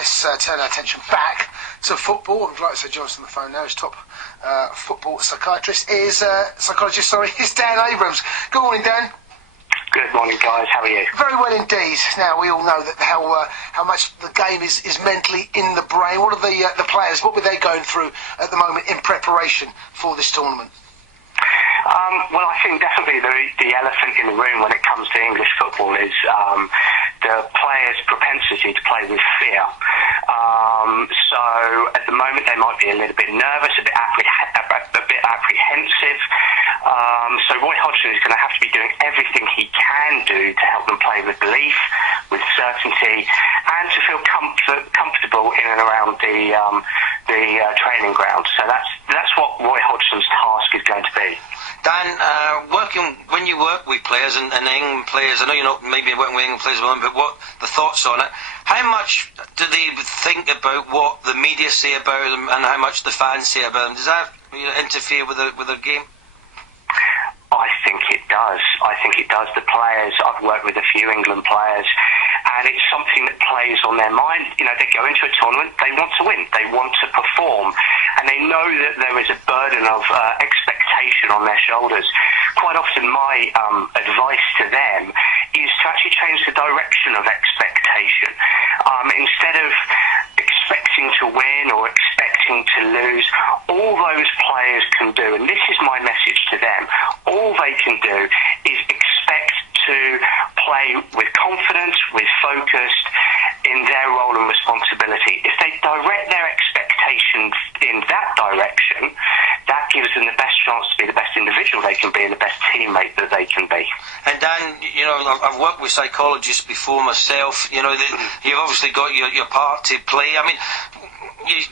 let's turn our attention back to football. I'm delighted to join us on the phone now. His top football psychologist is Dan Abrams. Good morning, Dan. Good morning, guys. How are you? Very well indeed. Now, we all know that how much the game is mentally in the brain. What are the players, what were they going through at the moment in preparation for this tournament? Well, I think definitely the elephant in the room when it comes to English football is the players' propensity to play with fear. So at the moment they might be a little bit nervous, a bit apprehensive. So Roy Hodgson is going to have to be doing everything he can do to help them play with belief, with certainty, and to feel comfortable in and around the training ground. So that's what Roy Hodgson's task is going to be. Dan, when you work with players and England players, I know you're not maybe working with England players at the moment, but what the thoughts on it? How much do they think about what the media say about them, and how much the fans say about them? Does that interfere with their game? I think it does. The players, I've worked with a few England players, and it's something that plays on their mind. You know, they go into a tournament, they want to win, they want to perform, and they know that there is a burden of expectation on their shoulders. Quite often my advice to them is to actually change the direction of expectation. Instead of expecting to win or expecting to lose, all those players can do, and this is my message to them, all they can do is expect to play with confidence, with focus in their role and responsibility. If they direct their expectations in that direction, that gives them the best chance to be the best individual they can be and the best teammate that they can be. And Dan, you know, I've worked with psychologists before myself. You know, you've obviously got your part to play. I mean,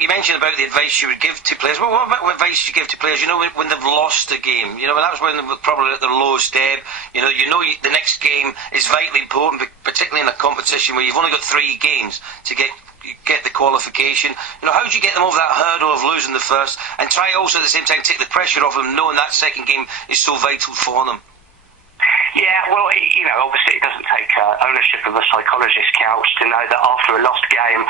you mentioned about the advice you would give to players. Well, what about advice you give to players, you know, when they've lost a game? You know, that was when they were probably at their lowest ebb. You know, the next game is vitally important, particularly in a competition where you've only got 3 games to get the qualification. You know, how do you get them over that hurdle of losing the first, and try also at the same time take the pressure off them, knowing that second game is so vital for them? Yeah, well, you know, obviously it doesn't take ownership of a psychologist's couch to know that after a lost game,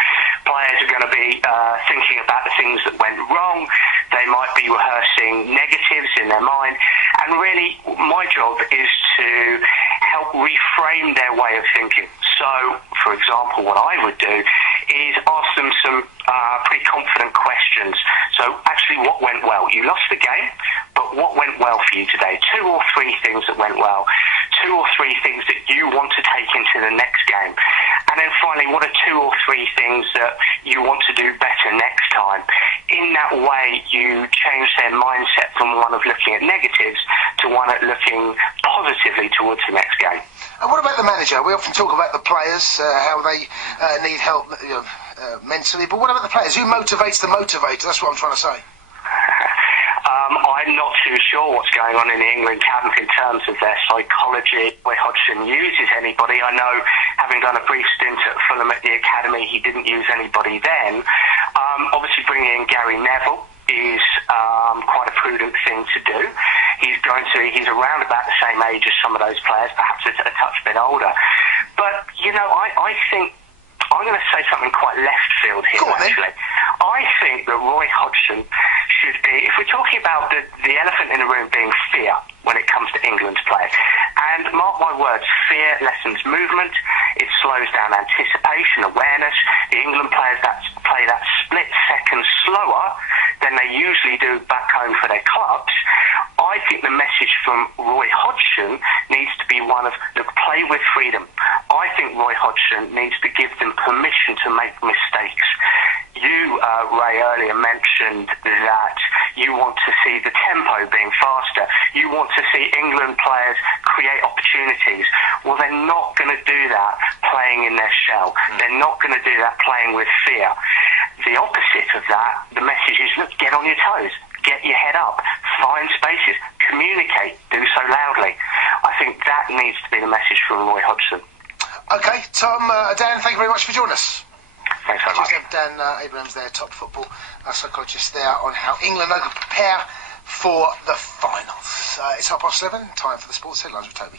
players are going to be thinking about the things that went wrong. They might be rehearsing negatives in their mind, and really my job is to help reframe their way of thinking. So, for example, what I would do is ask them some pretty confident questions. So, actually, what went well? You lost the game, but what went well for you today? 2 or 3 things that went well. 2 or 3 things that you want to take into the next game. And then finally, what are 2 or 3 things that you want to do better next time? In that way, you change their mindset from one of looking at negatives to one at looking positively towards the next game. And what about the manager? We often talk about the players, how they need help mentally, but what about the players? Who motivates the motivator? That's what I'm trying to say. I'm not too sure what's going on in the England camp in terms of their psychology. Roy Hodgson uses anybody. I know, having done a brief stint at Fulham at the academy, he didn't use anybody then. Obviously bringing in Gary Neville is quite a prudent thing to do. He's around about the same age as some of those players, perhaps a touch bit older. But, you know, I think I'm going to say something quite left field here, actually. I think that Roy Hodgson should be, if we're talking about the elephant in the room being fear when it comes to England's play, and mark my words, fear lessens movement, it slows down anticipation, awareness. The England players that play that split second slower than they usually do back home for their clubs. I think the message from Roy Hodgson needs to be one of, look, play with freedom. I think Roy Hodgson needs to give them permission to make mistakes. You, Ray, earlier mentioned that you want to see the tempo being faster. You want to see England players create opportunities. Well, they're not going to do that playing in their shell. They're not going to do that playing with fear. The opposite of that, the message is, look, get on your toes. Get your head up. Find spaces. Communicate. Do so loudly. I think that needs to be the message from Roy Hodgson. OK, Tom, Dan, thank you very much for joining us. Thanks very much. Dan Abrams there, top football psychologist there, on how England are going to prepare for the finals. It's 11:30, time for the sports headlines with Toby.